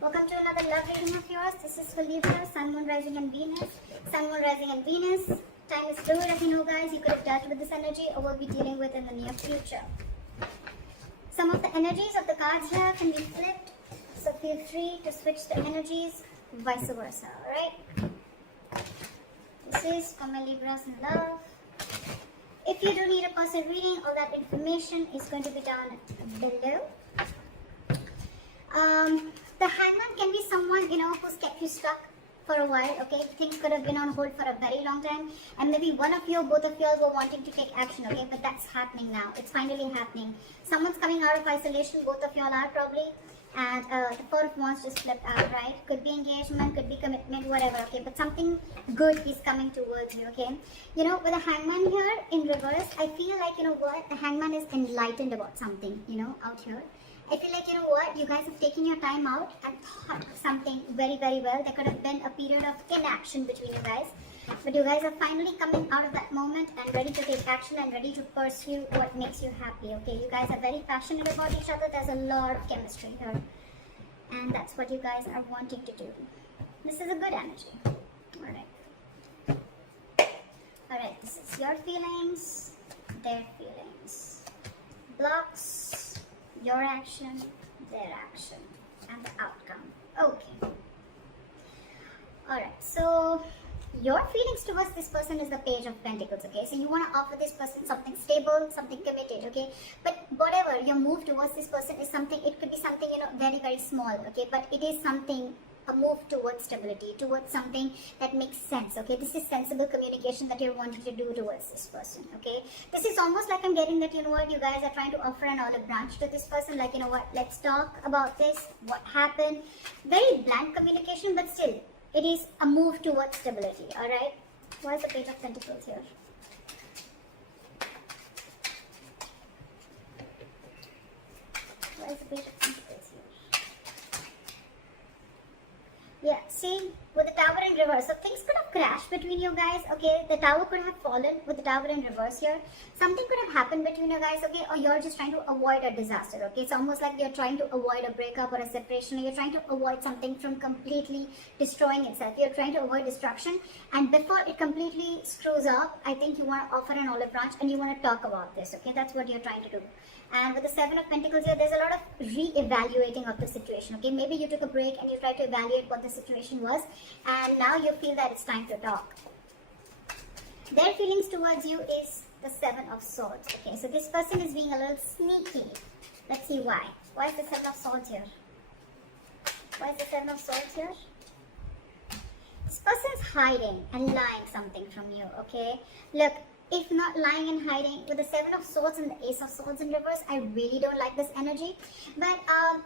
Welcome to another love reading of yours. This is for Libra, Sun, Moon, Rising and Venus. Sun, Moon, Rising and Venus. Time is fluid, as you know, guys. You could have dealt with this energy or will be dealing with in the near future. Some of the energies of the cards here can be flipped, so feel free to switch the energies, vice versa, alright? This is for my Libras in love. If you do need a personal reading, all that information is going to be down below. The Hangman can be someone, who's kept you stuck for a while, okay? Things could have been on hold for a very long time, and maybe one of you or both of you all were wanting to take action, okay? But that's happening now. It's finally happening. Someone's coming out of isolation, both of you all are probably, and the Four of Wands just flipped out, right? Could be engagement, could be commitment, whatever, okay? But something good is coming towards you, okay? With the Hangman here in reverse, I feel like, the Hangman is enlightened about something, out here. I feel like, you guys have taken your time out and thought of something very, very well. There could have been a period of inaction between you guys. But you guys are finally coming out of that moment and ready to take action and ready to pursue what makes you happy, okay? You guys are very passionate about each other. There's a lot of chemistry here. And that's what you guys are wanting to do. This is a good energy. Alright, this is your feelings, their feelings. Blocks. Your action, their action, and the outcome. Okay. Alright, so your feelings towards this person is the Page of Pentacles, okay? So you want to offer this person something stable, something committed, okay? But whatever your move towards this person is something, it could be something, very, very small, okay? But it is something, a move towards stability, towards something that makes sense, okay? This is sensible communication that you're wanting to do towards this person, okay? This is almost like I'm getting that, you guys are trying to offer an olive branch to this person, like, let's talk about this, what happened. Very blunt communication, but still, it is a move towards stability, alright? Why is the Page of Pentacles here? Why is the Page of Pentacles here? Yeah, see, with the Tower in reverse, so things could have crashed between you guys, okay? The Tower could have fallen with the Tower in reverse here. Something could have happened between you guys, okay? Or you're just trying to avoid a disaster, okay? It's almost like you're trying to avoid a breakup or a separation, or you're trying to avoid something from completely destroying itself. You're trying to avoid destruction, and before it completely screws up, I think you want to offer an olive branch and you want to talk about this, okay? That's what you're trying to do. And with the Seven of Pentacles here, there's a lot of re-evaluating of the situation, okay? Maybe you took a break and you tried to evaluate what the situation was, and now you feel that it's time to talk. Their feelings towards you is the Seven of Swords, okay? So this person is being a little sneaky. Let's see why. Why is the Seven of Swords here? Why is the Seven of Swords here? This person's hiding and lying something from you, okay? Look, if not lying and hiding, with the Seven of Swords and the Ace of Swords in reverse, I really don't like this energy. But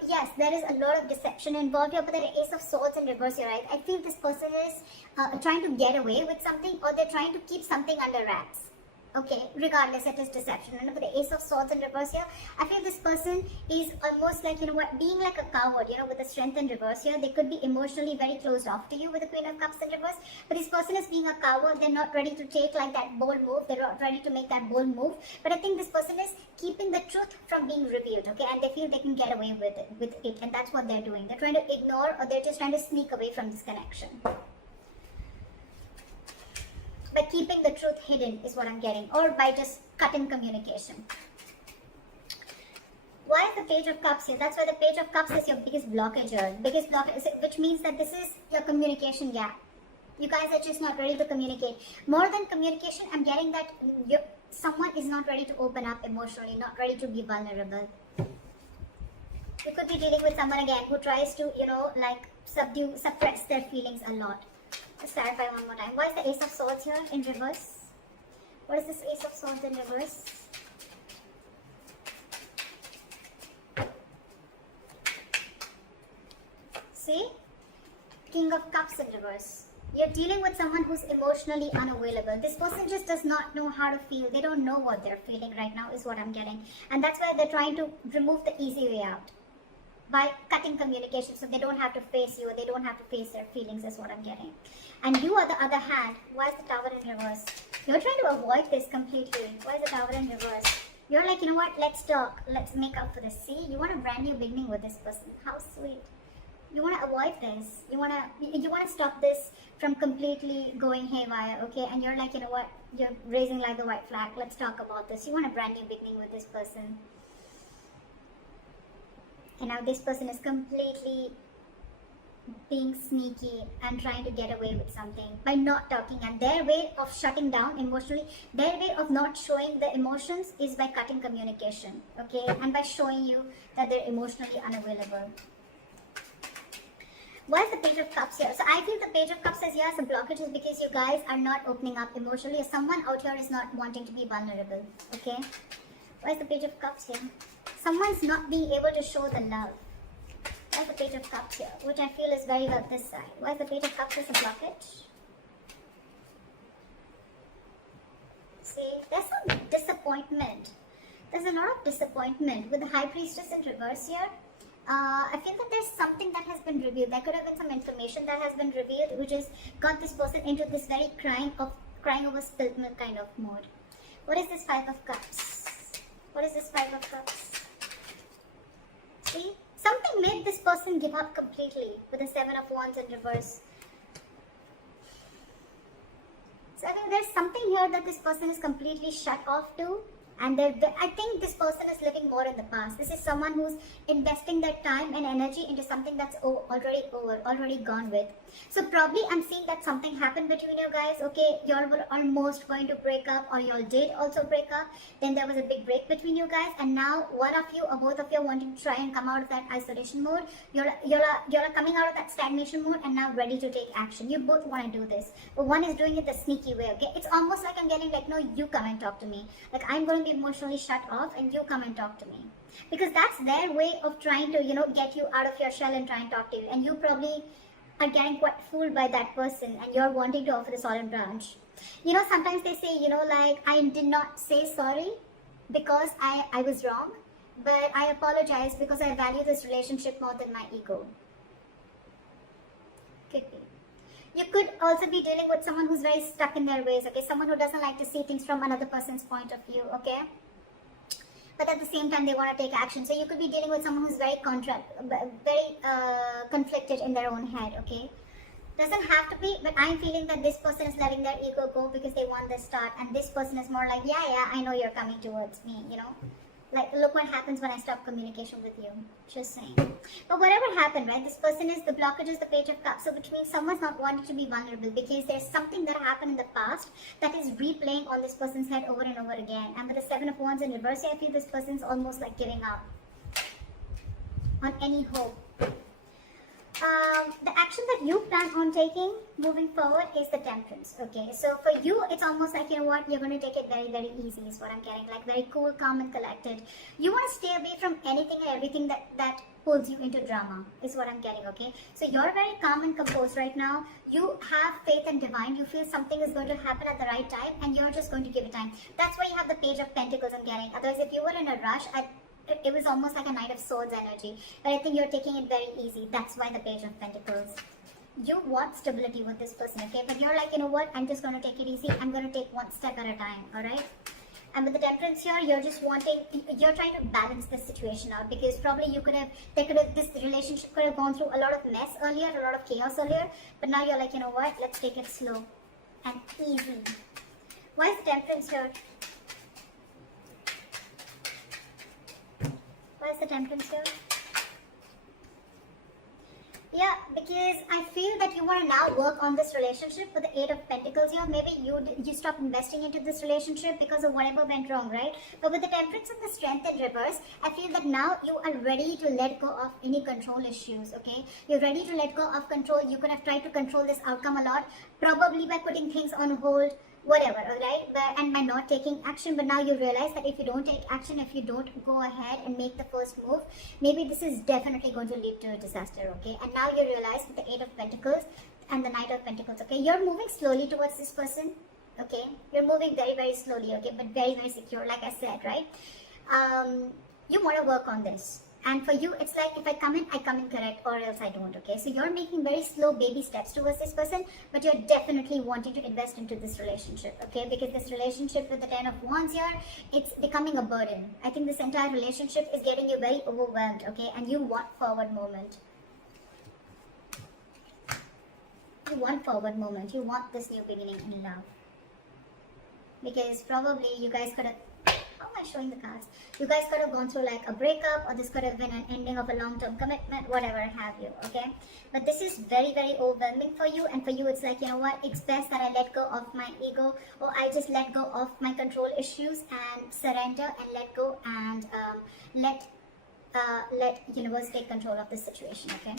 yes, there is a lot of deception involved here, but the Ace of Swords in reverse, you're right. I feel this person is trying to get away with something, or they're trying to keep something under wraps. Okay, regardless, it is deception. And with the Ace of Swords in reverse here, I feel this person is almost like, being like a coward, with the Strength in reverse here. They could be emotionally very closed off to you with the Queen of Cups in reverse. But this person is being a coward. They're not ready to take like that bold move. They're not ready to make that bold move. But I think this person is keeping the truth from being revealed, okay? And they feel they can get away with it. And that's what they're doing. They're trying to ignore, or they're just trying to sneak away from this connection. By keeping the truth hidden is what I'm getting, or by just cutting communication. Why is the Page of Cups here? That's why the Page of Cups is your biggest blockage here. Biggest blockage, which means that this is your communication gap. You guys are just not ready to communicate. More than communication, I'm getting that someone is not ready to open up emotionally, not ready to be vulnerable. You could be dealing with someone again who tries to, suppress their feelings a lot. Let's clarify one more time. Why is the Ace of Swords here in reverse? What is this Ace of Swords in reverse? See? King of Cups in reverse. You're dealing with someone who's emotionally unavailable. This person just does not know how to feel. They don't know what they're feeling right now is what I'm getting. And that's why they're trying to remove the easy way out. By cutting communication, so they don't have to face you, or they don't have to face their feelings is what I'm getting. And you, on the other hand, why is the Tower in reverse? You're trying to avoid this completely. Why is the Tower in reverse? You're like, let's talk, let's make up for this. See, you want a brand new beginning with this person. How sweet. You want to avoid this. You want to stop this from completely going haywire, okay? And you're like, you know what? You're raising like the white flag. Let's talk about this. You want a brand new beginning with this person. And now this person is completely being sneaky and trying to get away with something by not talking, and their way of shutting down emotionally, their way of not showing the emotions is by cutting communication, okay, and by showing you that they're emotionally unavailable. Why is the Page of Cups here? So I feel the Page of Cups says yes, some blockages because you guys are not opening up emotionally, or someone out here is not wanting to be vulnerable, okay? Why is the Page of Cups here? Someone's not being able to show the love. Why is the Page of Cups here? Which I feel is very well this side. Why is the Page of Cups as a blockage? See, there's some disappointment. There's a lot of disappointment with the High Priestess in reverse here. I feel that there's something that has been revealed. There could have been some information that has been revealed, which has got this person into this very crying over spilled milk kind of mode. What is this Five of Cups? What is this Five of Cups? See? Something made this person give up completely with the Seven of Wands in reverse. So I think there's something here that this person is completely shut off to. And I think this person is living more in the past. This is someone who's investing their time and energy into something that's already over, already gone with. So probably I'm seeing that something happened between you guys. Okay, y'all were almost going to break up, or y'all did also break up. Then there was a big break between you guys, and now one of you or both of you wanting to try and come out of that isolation mode. You're coming out of that stagnation mode and now ready to take action. You both want to do this, but one is doing it the sneaky way. Okay, it's almost like I'm getting like, no, you come and talk to me. Like I'm going to be emotionally shut off and you come and talk to me, because that's their way of trying to, get you out of your shell and try and talk to you. And you probably are getting quite fooled by that person, and you're wanting to offer this olive branch. Sometimes they say, like, I did not say sorry because I was wrong, but I apologize because I value this relationship more than my ego. Could be. You could also be dealing with someone who's very stuck in their ways, okay? Someone who doesn't like to see things from another person's point of view, okay? But at the same time, they want to take action. So you could be dealing with someone who's very conflicted in their own head, okay? Doesn't have to be, but I'm feeling that this person is letting their ego go because they want the start, and this person is more like, yeah, I know you're coming towards me, Like, look what happens when I stop communication with you. Just saying. But whatever happened, right? This person is, the blockage is the Page of Cups. So which means someone's not wanting to be vulnerable because there's something that happened in the past that is replaying on this person's head over and over again. And with the Seven of Wands in reverse, I feel this person's almost like giving up on any hope. The action that you plan on taking moving forward is the Temperance, okay? So for you, it's almost like, you're going to take it very, very easy is what I'm getting, like very cool, calm and collected. You want to stay away from anything and everything that pulls you into drama is what I'm getting, okay? So you're very calm and composed right now. You have faith in divine. You feel something is going to happen at the right time, and you're just going to give it time. That's why you have the Page of Pentacles I'm getting. Otherwise, if you were in a rush, it was almost like a Knight of Swords energy. But I think you're taking it very easy. That's why the Page of Pentacles. You want stability with this person, okay? But you're like, you know what? I'm just going to take it easy. I'm going to take one step at a time, alright? And with the Temperance here, you're trying to balance this situation out, because probably this relationship could have gone through a lot of mess earlier, a lot of chaos earlier. But now you're like, you know what? Let's take it slow and easy. Why is the Temperance here? Why is the Temperance here? Yeah, because I feel that you want to now work on this relationship with the Eight of Pentacles here. Maybe you stop investing into this relationship because of whatever went wrong, right? But with the Temperance and the Strength in reverse, I feel that now you are ready to let go of any control issues, okay? You're ready to let go of control. You could have tried to control this outcome a lot, probably by putting things on hold, whatever, alright, and by not taking action. But now you realize that if you don't take action, if you don't go ahead and make the first move, maybe this is definitely going to lead to a disaster, okay? And now you realize with the Eight of Pentacles and the Knight of Pentacles, okay, you're moving slowly towards this person, okay? You're moving very, very slowly, okay, but very, very secure, like I said, right? You want to work on this. And for you, it's like, if I come in correct, or else I don't, okay? So you're making very slow baby steps towards this person, but you're definitely wanting to invest into this relationship, okay? Because this relationship with the Ten of Wands here, it's becoming a burden. I think this entire relationship is getting you very overwhelmed, okay? And you want forward movement. You want forward movement. You want this new beginning in love. Because probably you guys could have, how am I showing the cards? You guys could have gone through like a breakup, or this could have been an ending of a long-term commitment, whatever have you, okay? But this is very, very overwhelming for you, and for you it's like, you know what, it's best that I let go of my ego, or I just let go of my control issues and surrender and let go, and let universe take control of the situation, okay?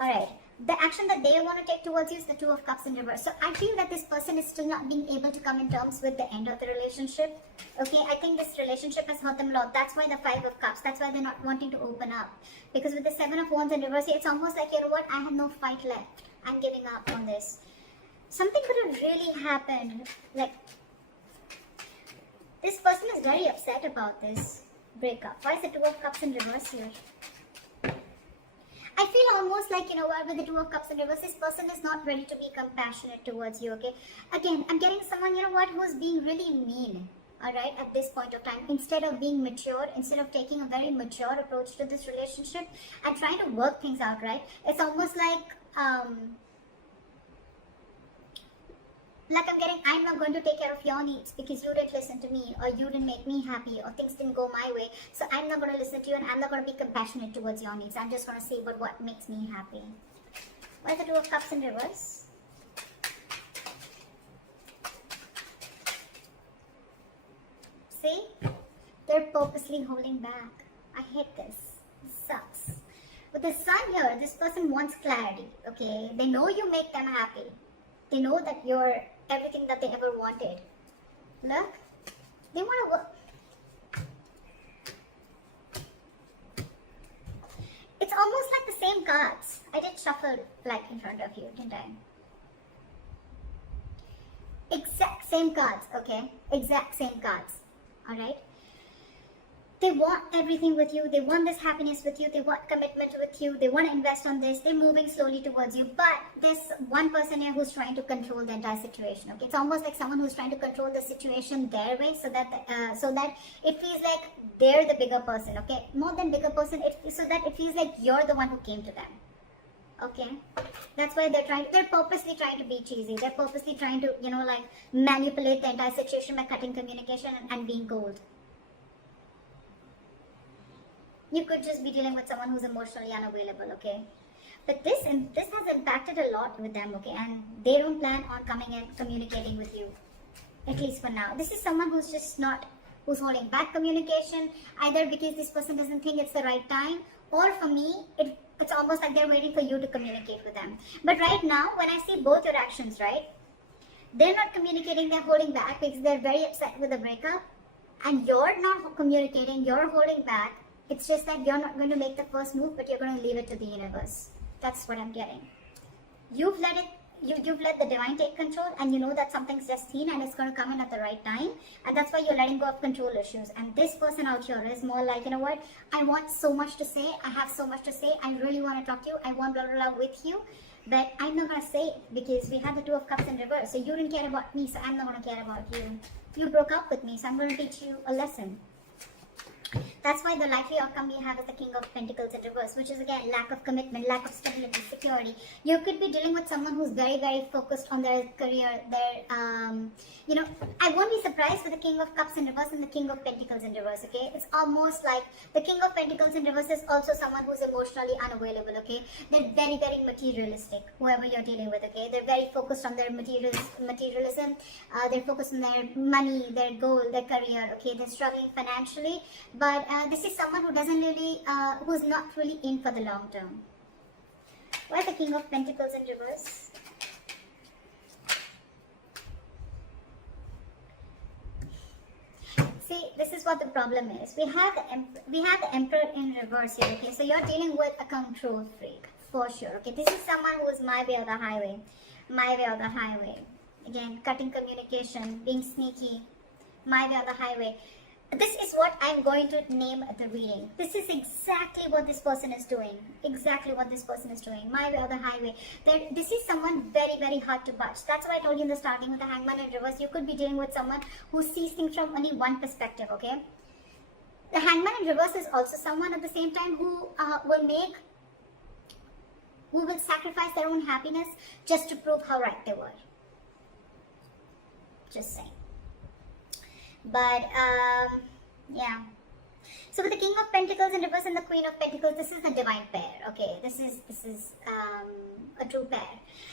All right. The action that they want to take towards you is the Two of Cups in reverse. So I feel that this person is still not being able to come in terms with the end of the relationship. Okay, I think this relationship has hurt them a lot. That's why the Five of Cups. That's why they're not wanting to open up. Because with the Seven of Wands in reverse, it's almost like, you know what, I have no fight left. I'm giving up on this. Something could have really happened. Like, this person is very upset about this breakup. Why is the Two of Cups in reverse here? I feel almost like, you know what, with the Two of Cups in reverse, this person is not ready to be compassionate towards you, okay? Again, I'm getting someone, you know what, who's being really mean, all right, at this point of time. Instead of being mature, instead of taking a very mature approach to this relationship and trying to work things out, right? It's almost like I'm getting, I'm not going to take care of your needs because you didn't listen to me, or you didn't make me happy, or things didn't go my way. So I'm not going to listen to you, and I'm not going to be compassionate towards your needs. I'm just going to say what makes me happy. Why is the Two of Cups in reverse? See? They're purposely holding back. I hate this. This sucks. With the Sun here, this person wants clarity, okay? They know you make them happy. They know that you're everything that they ever wanted. Look, they want to work. It's almost like the same cards. I did shuffle like in front of you, didn't I? Exact same cards, okay? Exact same cards, alright? They want everything with you. They want this happiness with you. They want commitment with you. They want to invest on this. They're moving slowly towards you. But there's one person here who's trying to control the entire situation. Okay, it's almost like someone who's trying to control the situation their way, so that it feels like they're the bigger person. Okay, more than bigger person, so that it feels like you're the one who came to them. Okay, that's why they're purposely trying to be cheesy. They're purposely trying to, you know, like manipulate the entire situation by cutting communication and being cold. You could just be dealing with someone who's emotionally unavailable, okay? But this has impacted a lot with them, okay? And they don't plan on coming and communicating with you, at least for now. This is someone who's just who's holding back communication, either because this person doesn't think it's the right time, or for me, it's almost like they're waiting for you to communicate with them. But right now, when I see both your actions, right? They're not communicating, they're holding back because they're very upset with the breakup. And you're not communicating, you're holding back. It's just that you're not going to make the first move, but you're going to leave it to the universe. That's what I'm getting. You've let the divine take control, and you know that something's destined and it's going to come in at the right time. And that's why you're letting go of control issues. And this person out here is more like, you know what? I want so much to say. I have so much to say. I really want to talk to you. I want blah, blah, blah with you. But I'm not going to say it because we had the Two of Cups in reverse. So you didn't care about me, so I'm not going to care about you. You broke up with me, so I'm going to teach you a lesson. That's why the likely outcome we have is the King of Pentacles in reverse, which is again lack of commitment, lack of stability, security. You could be dealing with someone who's very, very focused on their career, you know, I won't be surprised with the King of Cups in reverse and the King of Pentacles in reverse, okay? It's almost like the King of Pentacles in reverse is also someone who's emotionally unavailable, okay? They're very, very materialistic, whoever you're dealing with, okay? They're very focused on their materialism. They're focused on their money, their goal, their career, okay? They're struggling financially, but this is someone who doesn't really, who's not really in for the long term. Why the King of Pentacles in reverse? See, this is what the problem is. We have the Emperor in reverse here, okay? So you're dealing with a control freak, for sure, okay? This is someone who is my way or the highway. My way or the highway. Again, cutting communication, being sneaky. My way or the highway. This is what I'm going to name the reading. This is exactly what this person is doing. Exactly what this person is doing. My way or the highway. This is someone very, very hard to budge. That's why I told you in the starting with the Hangman in reverse. You could be dealing with someone who sees things from only one perspective, okay? The Hangman in reverse is also someone at the same time who will make who will sacrifice their own happiness just to prove how right they were. Just saying. But yeah. So with the King of Pentacles in reverse and the Queen of Pentacles, this is the divine pair. Okay, this is a true pair.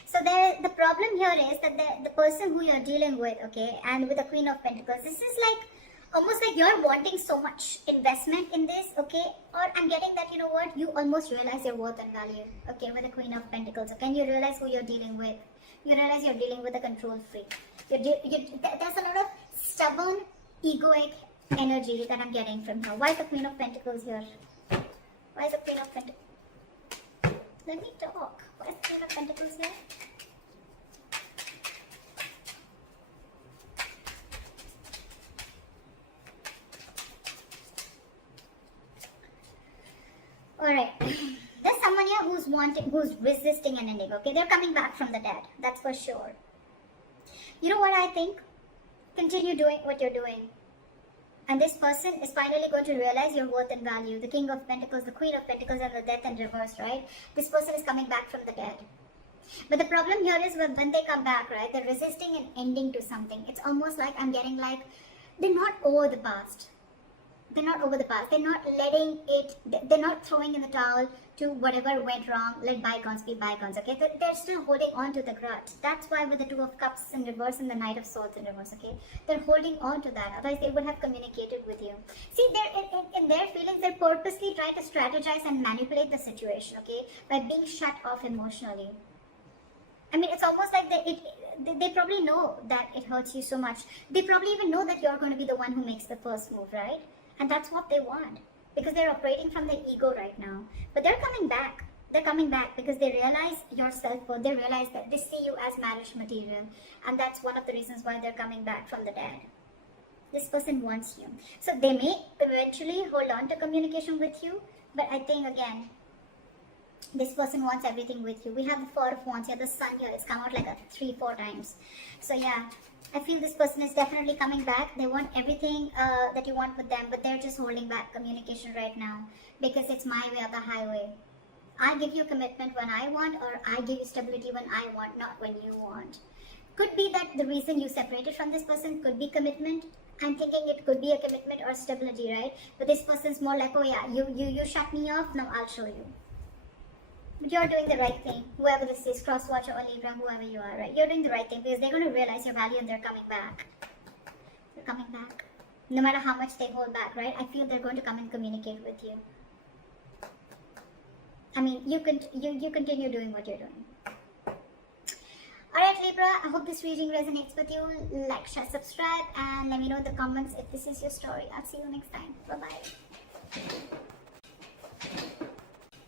So the problem here is that the person who you're dealing with, okay, and with the Queen of Pentacles, this is like almost like you're wanting so much investment in this, okay, or I'm getting that, you know what, you almost realize your worth and value, okay, with the Queen of Pentacles, okay, and you realize who you're dealing with. You realize you're dealing with a control freak. There's a lot of stubborn, egoic energy that I'm getting from her. Why is the Queen of Pentacles here? Why is the Queen of Pentacles? Let me talk. Why is the Queen of Pentacles here? Alright. There's someone here who's resisting an ending, okay? They're coming back from the dead. That's for sure. You know what I think? Continue doing what you're doing. And this person is finally going to realize your worth and value. The King of Pentacles, the Queen of Pentacles, and the Death in reverse, right? This person is coming back from the dead. But the problem here is when they come back, right? They're resisting an ending to something. It's almost like I'm getting like, they're not over the past. They're not over the past. They're not letting it, they're not throwing in the towel to whatever went wrong. Let bygones be bygones, okay? They're still holding on to the grudge. That's why with the Two of Cups in reverse and the Knight of Swords in reverse, okay? They're holding on to that. Otherwise, they would have communicated with you. See, they're in their feelings, they're purposely trying to strategize and manipulate the situation, okay? By being shut off emotionally. I mean, it's almost like they probably know that it hurts you so much. They probably even know that you're going to be the one who makes the first move, right? And that's what they want, because they're operating from their ego right now. But they're coming back. They're coming back because they realize your self-worth. They realize that they see you as marriage material. And that's one of the reasons why they're coming back from the dead. This person wants you. So they may eventually hold on to communication with you. But I think, again, this person wants everything with you. We have the Four of Wands here. The Sun here. It's come out like 3-4 times. So yeah. I feel this person is definitely coming back. They want everything that you want with them, but they're just holding back communication right now because it's my way or the highway. I give you commitment when I want, or I give you stability when I want, not when you want. Could be that the reason you separated from this person could be commitment. I'm thinking it could be a commitment or stability, right? But this person's more like, oh yeah, you shut me off, now I'll show you. But you're doing the right thing. Whoever this is, cross watcher or Libra, whoever you are, right? You're doing the right thing because they're going to realize your value and they're coming back. They're coming back. No matter how much they hold back, right? I feel they're going to come and communicate with you. I mean, you continue doing what you're doing. Alright, Libra, I hope this reading resonates with you. Like, share, subscribe, and let me know in the comments if this is your story. I'll see you next time. Bye-bye.